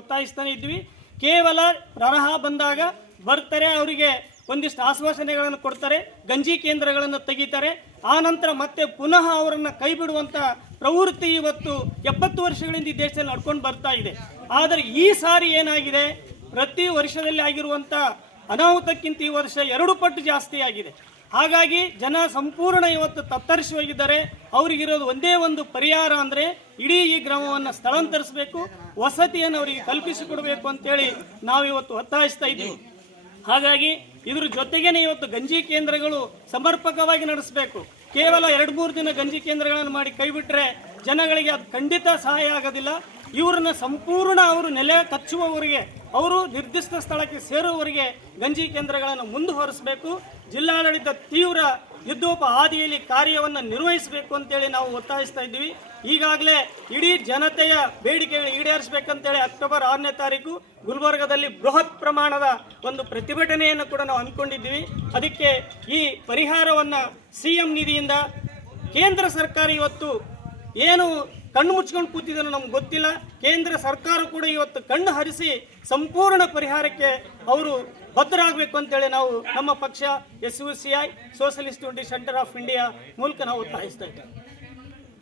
ಒತ್ತಾಯಿಸ್ತಾನೆ ಇದ್ವಿ. ಕೇವಲ ಪ್ರವಾಹ ಬಂದಾಗ ಬರ್ತಾರೆ, ಅವರಿಗೆ ಒಂದಿಷ್ಟು ಆಶ್ವಾಸನೆಗಳನ್ನು ಕೊಡ್ತಾರೆ, ಗಂಜಿ ಕೇಂದ್ರಗಳನ್ನು ತೆಗಿತಾರೆ. ಆ ನಂತರ ಮತ್ತೆ ಪುನಃ ಅವರನ್ನು ಕೈ ಬಿಡುವಂಥ ಪ್ರವೃತ್ತಿ ಇವತ್ತು ಎಪ್ಪತ್ತು ವರ್ಷಗಳಿಂದ ಈ ದೇಶದಲ್ಲಿ ನಡ್ಕೊಂಡು ಬರ್ತಾ ಇದೆ. ಆದರೆ ಈ ಸಾರಿ ಏನಾಗಿದೆ? ಪ್ರತಿ ವರ್ಷದಲ್ಲಿ ಆಗಿರುವಂಥ ಅನಾಹುತಕ್ಕಿಂತ ಈ ವರ್ಷ ಎರಡು ಪಟ್ಟು ಜಾಸ್ತಿ ಆಗಿದೆ. ಹಾಗಾಗಿ ಜನ ಸಂಪೂರ್ಣ ಇವತ್ತು ತತ್ತರಿಸಿ ಹೋಗಿದ್ದಾರೆ ಅವರಿಗಿರೋದು ಒಂದೇ ಒಂದು ಪರಿಹಾರ ಅಂದರೆ ಇಡೀ ಈ ಗ್ರಾಮವನ್ನು ಸ್ಥಳಾಂತರಿಸಬೇಕು, ವಸತಿಯನ್ನು ಅವರಿಗೆ ಕಲ್ಪಿಸಿಕೊಡಬೇಕು ಅಂತೇಳಿ ನಾವು ಇವತ್ತು ಒತ್ತಾಯಿಸ್ತಾ ಇದ್ದೀವಿ. ಹಾಗಾಗಿ ಇದ್ರ ಜೊತೆಗೇನೆ ಇವತ್ತು ಗಂಜಿ ಕೇಂದ್ರಗಳು ಸಮರ್ಪಕವಾಗಿ ನಡೆಸಬೇಕು. ಕೇವಲ ಎರಡು ಮೂರು ದಿನ ಗಂಜಿ ಕೇಂದ್ರಗಳನ್ನು ಮಾಡಿ ಕೈಬಿಟ್ರೆ ಜನಗಳಿಗೆ ಅದು ಖಂಡಿತ ಸಹಾಯ ಆಗೋದಿಲ್ಲ. ಇವ್ರನ್ನ ಸಂಪೂರ್ಣ ಅವರು ನೆಲೆ ಕಚ್ಚುವವರಿಗೆ ಅವರು ನಿರ್ದಿಷ್ಟ ಸ್ಥಳಕ್ಕೆ ಸೇರುವವರೆಗೆ ಗಂಜಿ ಕೇಂದ್ರಗಳನ್ನು ಮುಂದುವರಿಸಬೇಕು. ಜಿಲ್ಲಾಡಳಿತ ತೀವ್ರ ಯುದ್ಧೋಪ ಹಾದಿಯಲ್ಲಿ ಕಾರ್ಯವನ್ನು ನಿರ್ವಹಿಸಬೇಕು ಅಂತೇಳಿ ನಾವು ಒತ್ತಾಯಿಸ್ತಾ ಇದ್ದೀವಿ. ಈಗಾಗಲೇ ಇಡೀ ಜನತೆಯ ಬೇಡಿಕೆಗಳು ಈಡೇರಿಸಬೇಕಂತೇಳಿ ಅಕ್ಟೋಬರ್ ಆರನೇ ತಾರೀಕು ಗುಲ್ಬರ್ಗದಲ್ಲಿ ಬೃಹತ್ ಪ್ರಮಾಣದ ಒಂದು ಪ್ರತಿಭಟನೆಯನ್ನು ಕೂಡ ನಾವು ಹಮ್ಮಿಕೊಂಡಿದ್ದೀವಿ. ಅದಕ್ಕೆ ಈ ಪರಿಹಾರವನ್ನು ಸಿ ಎಂ ನಿಧಿಯಿಂದ ಕೇಂದ್ರ ಸರ್ಕಾರ ಇವತ್ತು ಏನು ಕಣ್ಣು ಮುಚ್ಕೊಂಡು ಕೂತಿದ್ದನ್ನು ನಮ್ಗೆ ಗೊತ್ತಿಲ್ಲ. ಕೇಂದ್ರ ಸರ್ಕಾರ ಕೂಡ ಇವತ್ತು ಕಣ್ಣು ಹರಿಸಿ ಸಂಪೂರ್ಣ ಪರಿಹಾರಕ್ಕೆ ಅವರು ಬದ್ಧರಾಗಬೇಕು ಅಂತೇಳಿ ನಾವು ನಮ್ಮ ಪಕ್ಷ S U C I, socialist unity centre of India ಮೂಲಕ ನಾವು ಒತ್ತಾಯಿಸ್ತಾ ಇದ್ದೇವೆ.